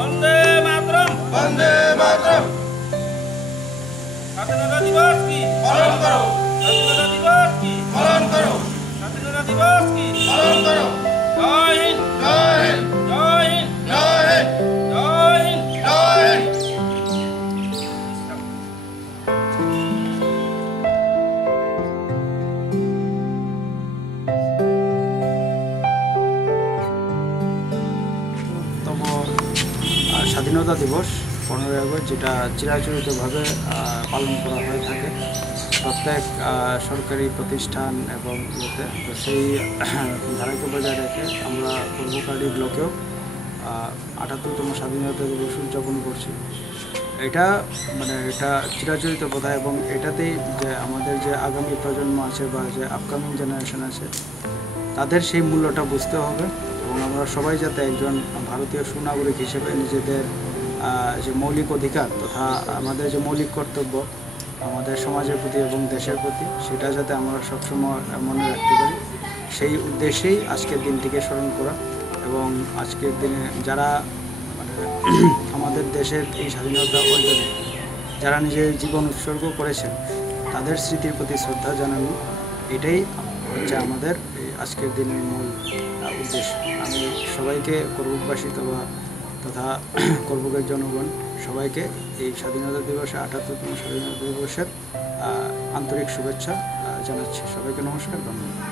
वंदे मातरम वंदे मातरम। स्वाधीनता दिवस की पालन करो, स्वाधीनता दिवस की पालन करो, स्वाधीनता दिवस की पालन करो। जय हिंद जय हिंद जय हिंद जय हिंद जय हिंद जय हिंद। স্বাধীনতা দিবস 15ই আগস্ট, যেটা চিরাচরিতভাবে পালন করা হয়ে থাকে প্রত্যেক সরকারি প্রতিষ্ঠান এবং ইয়েতে। তো সেই ধারাকে বজায় রেখে আমরা পূর্বকালী ব্লকেও 78তম স্বাধীনতা দিবস উদযাপন করছি। এটা চিরাচরিত কথা, এবং এটাতেই যে আমাদের যে আগামী প্রজন্ম আছে বা যে আপকামিং জেনারেশন আছে তাদের সেই মূল্যটা বুঝতে হবে, এবং আমরা সবাই যাতে একজন ভারতীয় সুনাগরিক হিসেবে নিজেদের যে মৌলিক অধিকার তথা আমাদের যে মৌলিক কর্তব্য আমাদের সমাজের প্রতি এবং দেশের প্রতি, সেটা যাতে আমরা সবসময় মনে রাখতে পারি, সেই উদ্দেশ্যেই আজকের দিনটিকে স্মরণ করা। এবং আজকের দিনে যারা আমাদের দেশের এই স্বাধীনতা অর্জনে যারা নিজের জীবন উৎসর্গ করেছেন তাদের স্মৃতির প্রতি শ্রদ্ধা জানানো, এটাই হচ্ছে আমাদের এই আজকের দিনের মূল উদ্দেশ্য। আমি সবাইকে করবুকবাসী তথা করবুকের জনগণ সবাইকে এই স্বাধীনতা দিবসে 78তম স্বাধীনতা দিবসের আন্তরিক শুভেচ্ছা জানাচ্ছি। সবাইকে নমস্কার, ধন্যবাদ।